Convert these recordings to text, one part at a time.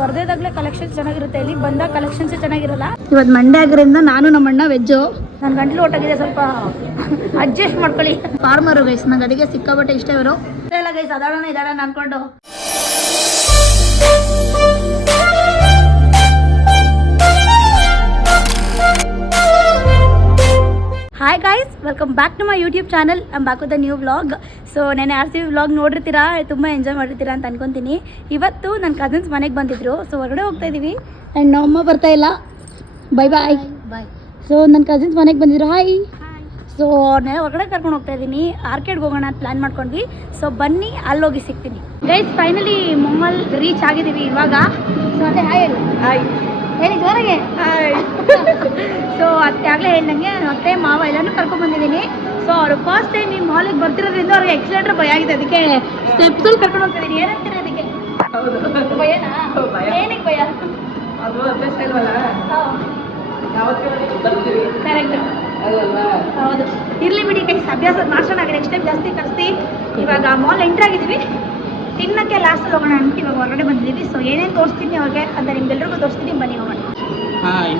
ಬರ್ದೇದಾಗಲೇ collections ಚೆನ್ನಾಗಿರುತ್ತೆ, ಇಲ್ಲಿ ಬಂದಾಗ ಕಲೆಕ್ಷನ್ಸ್ ಚೆನ್ನಾಗಿರಲ್ಲ. ಇವತ್ತು ಮಂಡೇ ಆಗಿರೋದ್ರಿಂದ ನಾನು ನಮ್ಮಣ್ಣ ವೆಜ್ಜು. ನನ್ನ ಗಂಟ್ಲು ಒಟ್ಟಾಗಿದೆ, ಸ್ವಲ್ಪ ಅಡ್ಜಸ್ಟ್ ಮಾಡ್ಕೊಳ್ಳಿ. ಫಾರ್ಮರು ಗೈಸ್, ನಂಗೆ ಅದಕ್ಕೆ ಸಿಕ್ಕಾಬಟ್ಟೆ ಇಷ್ಟ ಇವರು ಎಲ್ಲ ಗೈಸ್. ಅದಾಡೋಣ ಇದಾಡೋಣ ಅನ್ಕೊಂಡು hi guys, welcome back to my YouTube channel. I'm back with the new vlog. So ನಾನು RCB ವ್ಲಾಗ್ ನೋಡಿರ್ತೀರಾ, ತುಂಬ ಎಂಜಾಯ್ ಮಾಡಿರ್ತೀರಾ ಅಂತ ಅನ್ಕೊತೀನಿ. ಇವತ್ತು ನನ್ನ ಕಸಿನ್ಸ್ ಮನೆಗೆ ಬಂದಿದ್ರು, ಸೊ ಹೊರಗಡೆ ಹೋಗ್ತಾ ಇದ್ದೀವಿ. ಆ್ಯಂಡ್ ನಮ್ಮಮ್ಮ ಬರ್ತಾ ಇಲ್ಲ, ಬಾಯ್ ಬಾಯ್ ಬಾಯ್. ಸೊ ನನ್ನ ಕಸಿನ್ಸ್ ಮನೆಗೆ ಬಂದಿದ್ರು, ಹಾಯ್. ಸೊ ನಾನು ಹೊರಗಡೆ ಕರ್ಕೊಂಡು ಹೋಗ್ತಾ ಇದ್ದೀನಿ, ಆರ್ಕೇಡ್ಗೆ ಹೋಗೋಣ ಅಂತ ಪ್ಲ್ಯಾನ್ ಮಾಡ್ಕೊಂಡ್ವಿ. ಸೊ ಬನ್ನಿ, ಅಲ್ಲೋಗಿ ಸಿಗ್ತೀನಿ ಗೈಸ್. ಫೈನಲಿ ಮೊಮ್ಮಲ್ ರೀಚ್ ಆಗಿದ್ದೀವಿ ಇವಾಗ. ಸೊ ಅದೇ ಹಾಯ್ ಹೇಳಿ, ಹಾಯ್ ಹೇಳಿ ಜೋರಾಗೆ. ಸೊ ಅತ್ತಾಗಲೇ ಹೇಳ್ದಂಗೆ ಅತ್ತೆ ಮಾವ ಎಲ್ಲನೂ ಕರ್ಕೊಂಡ್ಬಂದಿದ್ದೀನಿ. ಸೊ ಅವರು ಫಸ್ಟ್ ಟೈಮ್ ಈ ಮಾಲಿಗೆ ಬರ್ತಿರೋದ್ರಿಂದ ಅವ್ರಿಗೆ ಎಕ್ಸಿಲೇಟರ್ ಭಯ ಆಗಿದೆ, ಅದಕ್ಕೆ ಸ್ಟೆಪ್ಸಲ್ಲಿ ಕರ್ಕೊಂಡು ಹೋಗ್ತಿದ್ದೀನಿ. ಏನಂತೀರ ಅದಕ್ಕೆ? ಭಯನಾ? ಏನಕ್ಕೆ ಭಯ? ಕರೆಕ್ಟ್, ಹೌದು. ಇರ್ಲಿ ಬಿಡಿ ಕೈ, ಅಭ್ಯಾಸ ಮಾಡ್ಸೋಣ. ನೆಕ್ಸ್ಟ್ ಟೈಮ್ ಜಾಸ್ತಿ ಕಳಿಸ್ತಿ. ಇವಾಗ ಮಾಲ್ ಎಂಟ್ರ್ ಆಗಿದ್ದೀವಿ, ತಿನ್ನಕ್ಕೆ ಲಾಸ್ಟಲ್ಲಿ ಹೋಗೋಣ ಅಂತ ಇವಾಗ ಹೊರಗಡೆ ಬಂದಿದ್ದೀವಿ. ಸೊ ಏನೇನು ತೋರಿಸ್ತೀನಿ ಅವ್ರಿಗೆ ಅಂತ ನಿಮ್ಗೆಲ್ರಿಗೂ ತೋರಿಸ್ತೀನಿ, ಬನ್ನಿ ಹೋಗೋಣ.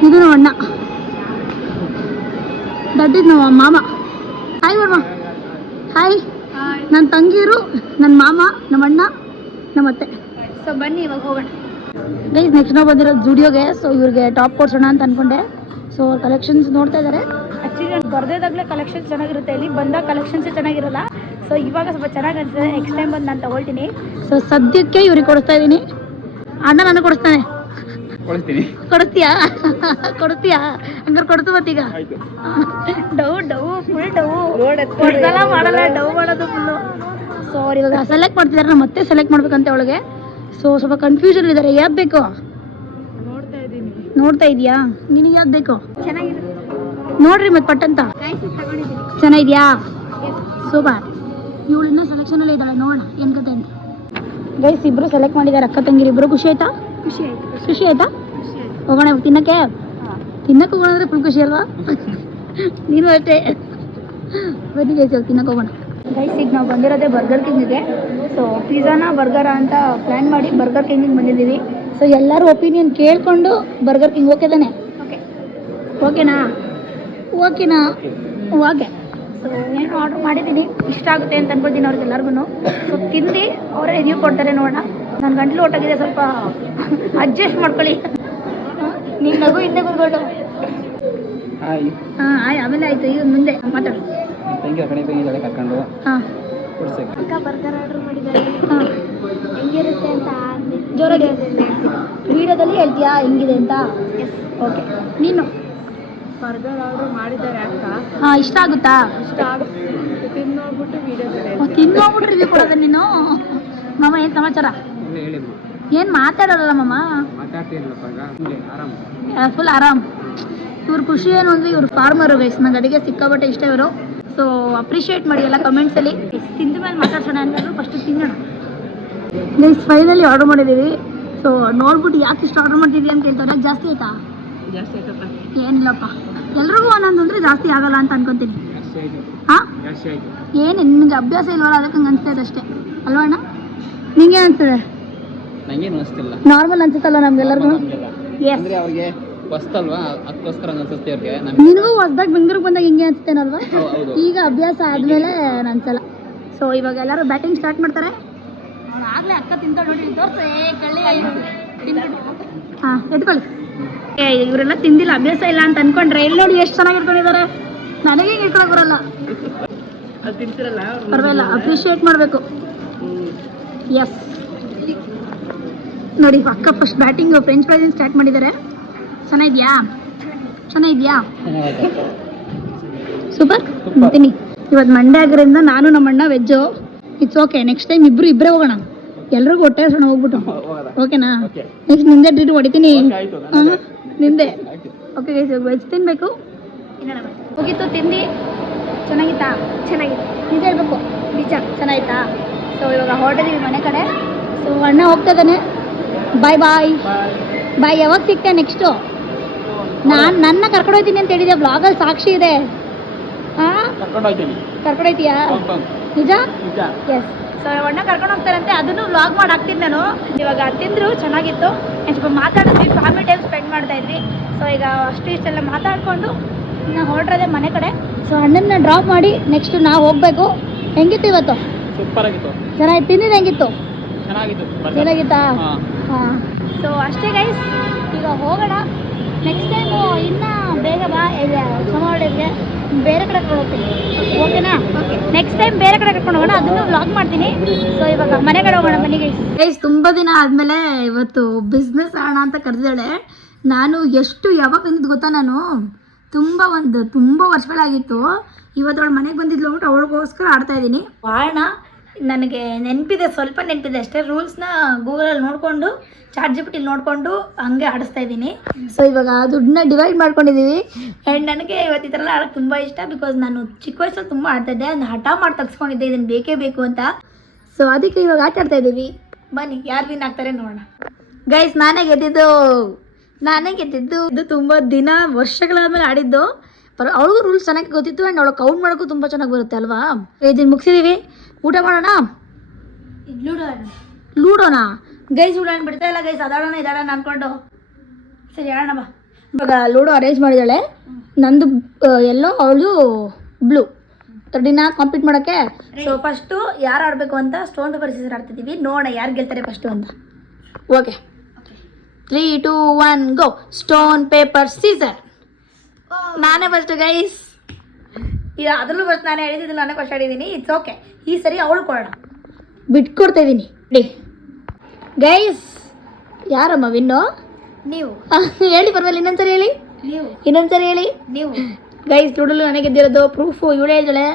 ಇದು ನಮ್ಮ ಅಣ್ಣ, ದಟ್ ಇಸ್ ನಮ್ಮ ಮಾಮ. Hi Varma, hi. ನನ್ನ ತಂಗಿರು, ನನ್ನ ಮಾಮ, ನಮ್ಮ ಅಣ್ಣ, ನಮ್ಮ ಅತ್ತೆ. ಸೊ ಬನ್ನಿ ಇವಾಗ ಹೋಗೋಣ ಗೈಸ್. ನೆಕ್ಸ್ಟ್ ನಾವು ಬಂದಿರೋದು ಜುಡಿಯೋಗೆ. ಸೊ ಇವ್ರಿಗೆ ಟಾಪ್ ಕೊಡ್ಸೋಣ ಅಂತ ಅಂದ್ಕೊಂಡೆ. ಸೊ ಕಲೆಕ್ಷನ್ಸ್ ನೋಡ್ತಾ ಇದ್ದಾರೆ. ಆ್ಯಕ್ಚುಲಿ ನಾನು ಬರ್ದೇದಾಗಲೇ ಕಲೆಕ್ಷನ್ಸ್ ಚೆನ್ನಾಗಿರುತ್ತೆ, ಇಲ್ಲಿ ಬಂದಾಗ ಕಲೆಕ್ಷನ್ಸೇ ಚೆನ್ನಾಗಿರಲ್ಲ. ಸೊ ಇವಾಗ ಸ್ವಲ್ಪ ಚೆನ್ನಾಗಿ ಅನಿಸ್ತದೆ, ನೆಕ್ಸ್ಟ್ ಟೈಮ್ ಬಂದು ನಾನು ತಗೊಳ್ತೀನಿ. ಸೊ ಸದ್ಯಕ್ಕೆ ಇವ್ರಿಗೆ ಕೊಡಿಸ್ತಾ ಇದ್ದೀನಿ. ಅಣ್ಣ ನನಗೆ ಕೊಡಿಸ್ತಾನೆ. ಕೊಡಿಸ್ತೀಯಾ? ಕೊಡಿಸ್ತೀಯಾ? ಹಂಗಾರೆ ಕೊಡ್ತು ಮತ್ತೀಗ. ಡವ್ ಫುಲ್ ಕೊಡ್ಸಲ್ಲ, ಮಾಡಲ್ಲ, ಡವ್ ಮಾಡೋದು ಫುಲ್ಲು. ಸೊ ಅವ್ರು ಇವಾಗ ಸೆಲೆಕ್ಟ್ ಮಾಡ್ತಿದ್ದಾರೆ, ನಮ್ಮ ಮತ್ತೆ ಸೆಲೆಕ್ಟ್ ಮಾಡ್ಬೇಕಂತ ಅವಳಿಗೆ. ಸೊ ಸ್ವಲ್ಪ ಕನ್ಫ್ಯೂಷನ್ ಇದ್ದಾರೆ, ಯಾವ್ದು ಬೇಕು ನೋಡ್ತಾ ಇದೀಯಾ? ನಿನಗೆ ಯಾವ್ದು ಬೇಕು? ಚೆನ್ನಾಗಿರುತ್ತೆ ನೋಡ್ರಿ ಮತ್ತೆ ಪಟ್ಟಂತ. ಚೆನ್ನಾಗಿದ್ಯಾ? ಸೂಪರ್. ಇವಳು ಇನ್ನೂ ಸೆಲೆಕ್ಷನಲ್ಲಿ ಇದ್ದಾಳೆ, ನೋಡೋಣ ಏನು ಕತೆ ಅಂತ. ಗೈಸ್ ಇಬ್ರು ಸೆಲೆಕ್ಟ್ ಮಾಡಿದ್ದಾರೆ, ಅಕ್ಕ ತಂಗಿರು ಇಬ್ರು. ಖುಷಿ ಆಯ್ತಾ? ಖುಷಿ ಆಯ್ತಾ? ಹೋಗೋಣ ತಿನ್ನಕ್ಕೆ. ತಿನ್ನಕ್ಕೆ ಹೋಗೋಣ ಅಂದರೆ ಫುಲ್ ಖುಷಿ ಅಲ್ವಾ? ನೀನು ಅಷ್ಟೇ. ಬನ್ನಿ ಗೈಸ್ ತಿನ್ನಕ್ಕೆ ಹೋಗೋಣ. ಗೈಸ್ ಈಗ ನಾವು ಬಂದಿರೋದೇ ಬರ್ಗರ್ ಕಿಂಗಿಗೆ. ಸೊ ಪಿಜ್ಜಾನ ಬರ್ಗರ ಅಂತ ಪ್ಲ್ಯಾನ್ ಮಾಡಿ ಬರ್ಗರ್ ಕಿಂಗಿಗೆ ಬಂದಿದ್ದೀವಿ. ಸೊ ಎಲ್ಲರೂ ಒಪಿನಿಯನ್ ಕೇಳಿಕೊಂಡು ಬರ್ಗರ್ ಕಿಂಗ್ ಓಕೆ ತಾನೆ? ಓಕೆನಾ? ಓಕೆ. ಸೊ ಏನು ಆರ್ಡ್ರ್ ಮಾಡಿದ್ದೀನಿ, ಇಷ್ಟ ಆಗುತ್ತೆ ಅಂತ ಅನ್ಕೊಳ್ತೀನಿ ಅವ್ರಿಗೆಲ್ಲರಿಗೂ. ಸೊ ತಿಂದು ಅವರೇ ರಿವ್ಯೂ ಕೊಡ್ತಾರೆ, ನೋಡೋಣ. ನನ್ನ ಗಂಟ್ಲು ಒಟ್ಟಾಗಿದೆ, ಸ್ವಲ್ಪ ಅಡ್ಜಸ್ಟ್ ಮಾಡ್ಕೊಳ್ಳಿ. ನೀನು ನಗು ಹಿಂದೆ ಕೂತ್ಕೊಂಡು. ಹಾಂ ಆಮೇಲೆ ಆಯಿತು, ಈಗ ಮುಂದೆ ಮಾತಾಡು. ಹಾಂ ಅಕ್ಕ ಬರ್ಗರ್ ಆರ್ಡ್ರ್ ಮಾಡಿದ್ದಾರೆ, ಹೆಂಗಿರುತ್ತೆ ಅಂತ ಜೋರಾಗಿ ವಿಡಿಯೋದಲ್ಲಿ ಹೇಳ್ತೀಯಾ ಹೆಂಗಿದೆ ಅಂತ? ಓಕೆ. ನೀನು ಬರ್ಗರ್ ಆರ್ಡರ್ ಮಾಡಿದ್ದಾರೆ ಅಕ್ಕ. ಹಾಂ ಇಷ್ಟ ಆಗುತ್ತಾ? ಇಷ್ಟ ಆಗುತ್ತೆ. ತಿನ್ನೋಗ್ಬಿಟ್ಟು ರಿವ್ಯೂ ಕೊಡೋದ ನೀನು? ಮಾಮ ಏನು ಸಮಾಚಾರ? ಏನು ಮಾತಾಡೋಲ್ಲ ಮಾಮ? ಫುಲ್ ಆರಾಮ್. ಇವ್ರ ಖುಷಿ ಏನು ಅಂದರೆ ಇವ್ರು ಫಾರ್ಮರು ಗೈಸ್, ನಂಗೆ ಅದಕ್ಕೆ ಸಿಕ್ಕಾಬಟ್ಟೆ ಇಷ್ಟ ಇವರು. ಸೊ ಅಪ್ರಿಷಿಯೇಟ್ ಮಾಡಿ ಎಲ್ಲ ಕಮೆಂಟ್ಸಲ್ಲಿ. ತಿಂದ ಮೇಲೆ ಮಾತಾಡ್ಸೋಣ ಅಂತಾದ್ರು ಫಸ್ಟ್ ತಿನ್ನೋಣ ಗೈಸ್. ಫೈನಲಿ ಆರ್ಡರ್ ಮಾಡಿದ್ದೀವಿ. ಸೊ ನೋಡ್ಬಿಟ್ಟು ಯಾಕೆ ಇಷ್ಟು ಆರ್ಡರ್ ಮಾಡ್ತಿದ್ದೀವಿ ಅಂತ ಹೇಳ್ತಾರೆ. ಜಾಸ್ತಿ ಆಯ್ತಾ? ಏನಿಲ್ಲಪ್ಪ, ಎಲ್ರಿಗೂ ಒಂದೊಂದು ಅಂದರೆ ಜಾಸ್ತಿ ಆಗಲ್ಲ ಅಂತ ಅನ್ಕೊತೀನಿ. ಹಾಂ ಏನು ನಿನಗೆ ಅಭ್ಯಾಸ ಇಲ್ವಲ್ಲ, ಅದಕ್ಕೆ ಹಂಗೆ ಅನಿಸ್ತಾ ಇದೆ ಅಷ್ಟೇ ಅಲ್ವಾ ಅಣ್ಣ? ನಿಂಗೆ ಅನಿಸ್ತದೆ? ನಾರ್ಮಲ್ ಅನ್ಸುತ್ತಲ್ಲ ನಮ್ಗೆಲ್ಲರಿಗೂ. ಎಸ್, ನಿನಗೂ ಹೊಸ್ದಾಗಿ ಬೆಂಗಳೂರಿಗೆ ಬಂದಾಗ ಹಿಂಗೆ ಅನ್ಸುತ್ತೇನಲ್ವಾ? ಈಗ ಅಭ್ಯಾಸ ಆದಮೇಲೆ ಅನ್ಸಲ್ಲ. ಸೊ ಇವಾಗ ಎಲ್ಲರೂ ಬ್ಯಾಟಿಂಗ್ ಸ್ಟಾರ್ಟ್ ಮಾಡ್ತಾರೆ. ಆಗಲೇ ಅಕ್ಕ ತಿಂತಾಳೆ ನೋಡಿ, ತೋರಿಸು. ಹಾಂ ಎತ್ಕೊಳ್ಳಿ. ಇವರೆಲ್ಲ ತಿಂದಿಲ್ಲ, ಅಭ್ಯಾಸ ಇಲ್ಲ ಅಂತ ಅನ್ಕೊಂಡ್ರೆ ಎಲ್ಲಿ ನೋಡಿ ಎಷ್ಟು ಚೆನ್ನಾಗಿ ಇಟ್ಕೊಂಡಿದ್ದಾರೆ. ನನಗೆ ಇಟ್ಕೊಳಕ್ ಬರಲ್ಲ. ಪರವಾಗಿಲ್ಲ, ಅಪ್ರಿಷಿಯೇಟ್ ಮಾಡಬೇಕು. ಎಸ್ ನೋಡಿ, ಅಕ್ಕ first batting french fries start ಮಾಡಿದ್ದಾರೆ. ಚೆನ್ನಾಗಿದ್ಯಾ? ಸೂಪರ್. ತಿನ್ನಿ. ಇವತ್ತು ಮಂಡೇ ಆಗಿರೋದ್ರಿಂದ ನಾನು ನಮ್ಮಣ್ಣ veg. It's okay. Next time ಇಬ್ಬರೇ ಹೋಗೋಣ, ಎಲ್ರಿಗೂ ಹೊಟ್ಟೆ ಹಸ್ಕೊಂಡು ಹೋಗ್ಬಿಟ್ಟು. ಓಕೆನಾ? ನೆಕ್ಸ್ಟ್ ನಿಂದೆ ಟ್ರೀಟ್ ಹೊಡಿತೀನಿ. ನಿಂದೆ. ಓಕೆ ಗೈಸ್, ವೆಜ್ ತಿನ್ನಬೇಕು. ಹೋಗಿತ್ತು ತಿಂದು ಚೆನ್ನಾಗಿತ್ತಾ? ಚೆನ್ನಾಗಿತ್ತು. ನಿಜ ಹೇಳ್ಬೇಕು, ನಿಜ ಚೆನ್ನಾಗಿತ್ತಾ? ಸೊ ಇವಾಗ ಹೊರಟಿದ್ದೀವಿ ಮನೆ ಕಡೆ. ಸೊ ಅಣ್ಣ ಹೋಗ್ತಾ ಇದ್ದಾನೆ. ಬಾಯ್ ಬಾಯ್ ಬಾಯ್. ಯಾವಾಗ ಸಿಗ್ತೆ ನೆಕ್ಸ್ಟು? ನನ್ನ ಕರ್ಕೊಂಡೋಗ್ತೀನಿ ಅಂತ ಹೇಳಿದೆ, ಬ್ಲಾಗಲ್ಲಿ ಸಾಕ್ಷಿ ಇದೆ. ಹಾಂ ಕರ್ಕೊಂಡೋಗ್ತೀಯಾ? ನಿಜ? ಎಸ್. ಸೊ ಅಣ್ಣ ಕರ್ಕೊಂಡು ಹೋಗ್ತಾರಂತೆ, ಅದನ್ನು ವ್ಲಾಗ್ ಮಾಡಿ ಹಾಕ್ತೀನಿ ನಾನು. ಇವಾಗ ತಿಂದರು, ಚೆನ್ನಾಗಿತ್ತು. ಸ್ವಲ್ಪ ಮಾತಾಡಿದ್ವಿ, ಫ್ಯಾಮಿಲಿ ಟೈಮ್ ಸ್ಪೆಂಡ್ ಮಾಡ್ತಾ ಇದ್ವಿ. ಸೊ ಈಗ ಇಷ್ಟೆಲ್ಲ ಮಾತಾಡಿಕೊಂಡು ನಾವು ಹೊರಟ್ರದೆ ಮನೆ ಕಡೆ. ಸೊ ಅಣ್ಣನ ಡ್ರಾಪ್ ಮಾಡಿ ನೆಕ್ಸ್ಟ್ ನಾವು ಹೋಗಬೇಕು. ಹೆಂಗಿತ್ತು ಇವತ್ತು? ಸೂಪರ್ ಆಗಿತ್ತು. ಚೆನ್ನಾಗಿ ತಿಂದಿದ್ದು ಹೆಂಗಿತ್ತು? ಚೆನ್ನಾಗಿತ್ತಾ? ಹಾಂ. ಸೊ ಅಷ್ಟೇ ಗೈಸ್, ಈಗ ಹೋಗೋಣ. ನೆಕ್ಸ್ಟ್ ಟೈಮು ಇನ್ನೂ ಬೇಗ ಬಾ, ಸಮಾವೇಶಕ್ಕೆ ಬೇರೆ ಕಡೆ ಕರ್ಕೊಂಡು ಹೋಗ್ತೀನಿ, ಓಕೆನಾ? ನೆಕ್ಸ್ಟ್ ಟೈಮ್ ಬೇರೆ ಕಡೆ ಕರ್ಕೊಂಡು ಹೋಗೋಣ, ಅದನ್ನು ವ್ಲಾಗ್ ಮಾಡ್ತೀನಿ. ಸೊ ಇವಾಗ ಮನೆ ಕಡೆ ಹೋಗೋಣ ಬನ್ನಿ ಗೈಸ್. ತುಂಬ ದಿನ ಆದಮೇಲೆ ಇವತ್ತು ಬಿಸ್ನೆಸ್ ಆಡೋಣ ಅಂತ ಕರೆದಿದ್ದಾಳೆ. ನಾನು ಯಾವಾಗ ಬಂದಿದ್ದು ಗೊತ್ತಾ, ನಾನು ತುಂಬ ವರ್ಷಗಳಾಗಿತ್ತು. ಇವತ್ತವಳು ಮನೆಗೆ ಬಂದಿದ್ಲು ಅಂದ್ಬಿಟ್ಟು ಅವಳಿಗೋಸ್ಕರ ಆಡ್ತಾಯಿದ್ದೀನಿ. ಆಡೋಣ. ನನಗೆ ನೆನಪಿದೆ, ಸ್ವಲ್ಪ ನೆನಪಿದೆ ಅಷ್ಟೇ. ರೂಲ್ಸ್ನ ಗೂಗಲಲ್ಲಿ ನೋಡಿಕೊಂಡು, ಚಾಟ್ ಜಿ ಪಿ ಟಿಲಿ ನೋಡಿಕೊಂಡು ಹಂಗೆ ಆಡಿಸ್ತಾ ಇದ್ದೀನಿ. ಸೊ ಇವಾಗ ದುಡ್ಡನ್ನ ಡಿವೈಡ್ ಮಾಡ್ಕೊಂಡಿದ್ದೀವಿ. ಆ್ಯಂಡ್ ನನಗೆ ಇವತ್ತು ಈ ಥರ ಎಲ್ಲ ಆಡೋಕ್ಕೆ ತುಂಬ ಇಷ್ಟ. ಬಿಕಾಸ್ ನಾನು ಚಿಕ್ಕ ವಯಸ್ಸಲ್ಲಿ ತುಂಬ ಆಡ್ತಾಯಿದ್ದೆ. ಅದನ್ನ ಹಠ ಮಾಡಿ ತೆಗೆಸ್ಕೊಂಡಿದ್ದೆ, ಇದನ್ನು ಬೇಕೇ ಬೇಕು ಅಂತ. ಸೊ ಅದಕ್ಕೆ ಇವಾಗ ಆಟ ಆಡ್ತಾ ಇದ್ದೀವಿ. ಬನ್ನಿ ಯಾರು ವಿನ್ ಆಗ್ತಾರೆ ನೋಡೋಣ. ಗೈಸ್, ನಾನೇ ಗೆದ್ದಿದ್ದು. ಇದು ತುಂಬ ವರ್ಷಗಳಾದ್ಮೇಲೆ ಆಡಿದ್ದು. ಅವಳಿಗೂ ರೂಲ್ಸ್ ಚೆನ್ನಾಗಿ ಗೊತ್ತಿತ್ತು. ಆ್ಯಂಡ್ ಅವಳು ಕೌಂಟ್ ಮಾಡೋಕ್ಕೂ ತುಂಬ ಚೆನ್ನಾಗಿ ಬರುತ್ತೆ ಅಲ್ವಾ? ಇದನ್ನು ಮುಗಿಸಿದ್ದೀವಿ. ಊಟ ಮಾಡೋಣ. ಲೂಡೋನಾ ಗೈಸ್? ಲೂಡೋ ಬಿಡ್ತಾ ಇಲ್ಲ ಗೈಸ್. ಇದಾಡೋಣ ಅಂದ್ಕೊಂಡು. ಸರಿ ಆಡೋಣ ಬಾ. ಇವಾಗ ಲೂಡೋ ಅರೇಂಜ್ ಮಾಡಿದ್ದಾಳೆ. ನಂದು ಎಲ್ಲೋ, ಅವಳು ಬ್ಲೂ. ರೆಡಿನಾ ಕಾಂಪೀಟ್ ಮಾಡೋಕ್ಕೆ? ಸೊ ಫಸ್ಟು ಯಾರು ಆಡಬೇಕು ಅಂತ ಸ್ಟೋನ್ ಪೇಪರ್ ಸೀಸರ್ ಆಡ್ತಿದ್ದೀವಿ. ನೋಡೋಣ ಯಾರು ಗೆಲ್ತಾರೆ ಫಸ್ಟು ಅಂತ. Okay, 3, 2, 1 go. Stone paper scissor. ನಾನೇ ಫಸ್ಟ್ ಗೈಸ್. ಅದರಲ್ಲೂ ಫಸ್ಟ್ ನಾನೇ ಹೇಳಿದ್ದು, ನಾನೇ ಫಸ್ಟ್ ಆಡಿದ್ದೀನಿ. It's okay. ಈ ಸರಿ ಅವಳು ಕೊಡೋಣ. ಬಿಟ್ಕೊಡ್ತಾ ಇದ್ದೀನಿ. ಗೈಸ್, ಯಾರಮ್ಮ ವಿನ್ನು? ನೀವು. ಹೇಳಿ ಪರವಾಗಿಲ್ಲ, ಇನ್ನೊಂದ್ಸರಿ ಹೇಳಿ. ಇನ್ನೊಂದ್ಸರಿ ಹೇಳಿ. ನೀವು. ಗೈಸ್, ಲೂಡೋಲು ನನಗೆ ಗೆದ್ದಿರೋದು. ಪ್ರೂಫು ಇವಳೇ ಹೇಳಿದಾಳೆ.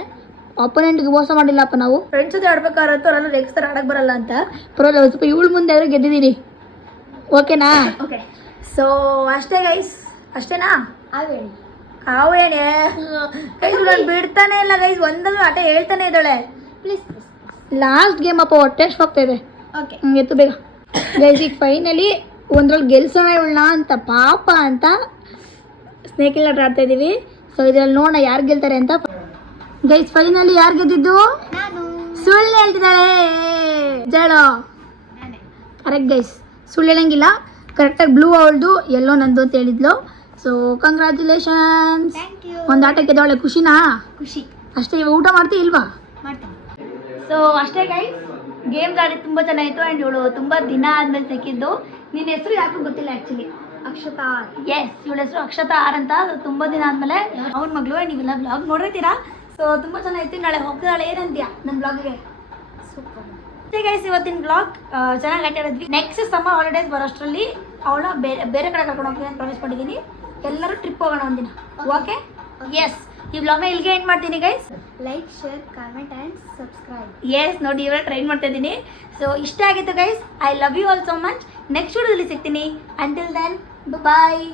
ಅಪೋನೆಂಟ್ಗೆ ಮೋಸ ಮಾಡಿಲ್ಲಪ್ಪ ನಾವು. ಫ್ರೆಂಡ್ಸ್ ಜೊತೆ ಆಡ್ಬೇಕಾದ್ರಂತೂ ಅವರೆಲ್ಲ ನೆಕ್ಸ್ಟ್ ಥರ ಆಡಕ್ಕೆ ಬರಲ್ಲ ಅಂತ. ಪರವಾಗಿಲ್ಲ, ಸ್ವಲ್ಪ ಇವಳು ಮುಂದೆ ಆದರೂ ಗೆದ್ದಿದ್ದೀನಿ. ಓಕೆನಾ? ಓಕೆ. ಸೊ ಅಷ್ಟೇ ಗೈಸ್. ಅಷ್ಟೇನಾ? ಹೇಳಿ ಗೈಸ್. ನಾನು ಬಿಡ್ತಾನೆ ಇಲ್ಲ ಗೈಸ್. ಒಂದನ್ನು ಆಟ ಹೇಳ್ತಾನೆ ಇದ್ದಾಳೆ. ಪ್ಲೀಸ್ ಲಾಸ್ಟ್ ಗೇಮ್ ಅಪ್ಪ, ಹೊಟ್ಟೆ ಎಷ್ಟು ಹೋಗ್ತಾ ಇದೆ. ಓಕೆ, ಎತ್ತು ಬೇಗ ಗೈಸ್. ಈಗ ಫೈನಲಿ ಒಂದ್ರಲ್ಲಿ ಗೆಲ್ಸೋಣ ಇವಳನ್ನ ಅಂತ, ಪಾಪ ಅಂತ ಸ್ನೇಕ್ ಆಟ ಆಡ್ತಾ ಇದ್ದೀವಿ. ಸೊ ಇದ್ರಲ್ಲಿ ನೋಡೋಣ ಯಾರು ಗೆಲ್ತಾರೆ ಅಂತ. ಗೈಸ್, ಫೈನಲಿ ಯಾರು ಗೆದ್ದಿದ್ದು? ಸುಳ್ಳು ಹೇಳ್ತಿದ್ದಾಳೆ. ಜೇಳೋ ಕರೆಕ್ಟ್ ಗೈಸ್, ಸುಳ್ಳು ಹೇಳಂಗಿಲ್ಲ. ಕರೆಕ್ಟಾಗಿ ಬ್ಲೂ ಅವಳದು, ಎಲ್ಲೋ ನಂದು ಅಂತ ಹೇಳಿದ್ಲು. So congratulations. ಒಂದು ಆಟ ಗೆದ್ದವಳೆ. ಖುಷಿನಾ? ಖುಷಿ ಅಷ್ಟೇ. ಇವಾಗ ಊಟ ಮಾಡ್ತೀವಿ ಇಲ್ವಾ? ಮಾಡ್ತೀನಿ. ಸೊ ಅಷ್ಟೇ ಗೈಸ್, ಗೇಮ್ಸ್ ಆಡಿ ತುಂಬ ಚೆನ್ನಾಗಿತ್ತು. ಆ್ಯಂಡ್ ಇವಳು ತುಂಬ ದಿನ ಆದಮೇಲೆ ಸಿಕ್ಕಿದ್ದು. ನಿನ್ನ ಹೆಸರು ಯಾಕೂ ಗೊತ್ತಿಲ್ಲ ಆ್ಯಕ್ಚುಲಿ. ಅಕ್ಷತಾ. ಎಸ್, ಇವಳ ಹೆಸರು ಅಕ್ಷತಾ ಆರ್ ಅಂತ. ತುಂಬ ದಿನ ಆದಮೇಲೆ ಅವ್ನ ಮಗಳು. ನೀವೆಲ್ಲ ಬ್ಲಾಗ್ ನೋಡಿರ್ತೀರಾ. ಸೊ ತುಂಬ ಚೆನ್ನಾಗಿತ್ತು. ನಾಳೆ ಹೋಗ್ತಾಳೆ ಏನಂತೀಯ ನನ್ನ ಬ್ಲಾಗ್ಗೆ? ಸೂಪರ್. ಅಷ್ಟೇ ಗೈಸ್, ಇವತ್ತಿನ ಬ್ಲಾಗ್ ಚೆನ್ನಾಗಿ ಆಟ ಆಡಿದ್ವಿ. ನೆಕ್ಸ್ಟ್ ಸಮ್ಮರ್ ಹಾಲಿಡೇಸ್ ಬರೋಷ್ಟರಲ್ಲಿ ಅವಳ ಬೇರೆ ಕಡೆ ಕರ್ಕೊಂಡು ಹೋಗ್ತೀನಿ ಅಂತ ಪ್ರಾಮಿಸ್ ಮಾಡಿದ್ದೀನಿ. ಎಲ್ಲರೂ ಟ್ರಿಪ್ ಹೋಗೋಣ ಒಂದಿನ. ಓಕೆ? ಎಸ್. ಈ ವ್ಲಾಗ್ನ ಇಲ್ಲಿಗೆ ಎಂಡ್ ಮಾಡ್ತೀನಿ guys. Like, share, comment and subscribe. Yes, ನೋಡಿ ಇವಾಗ ಟ್ರೈನ್ ಮಾಡ್ತಾ ಇದ್ದೀನಿ. ಸೊ ಇಷ್ಟ ಆಗಿತ್ತು guys. I love you all so much. Next ವಿಡಿಯೋದಲ್ಲಿ ಸಿಗ್ತೀನಿ. ಅಂಟಿಲ್ ದೆನ್ ಬಾಯ್.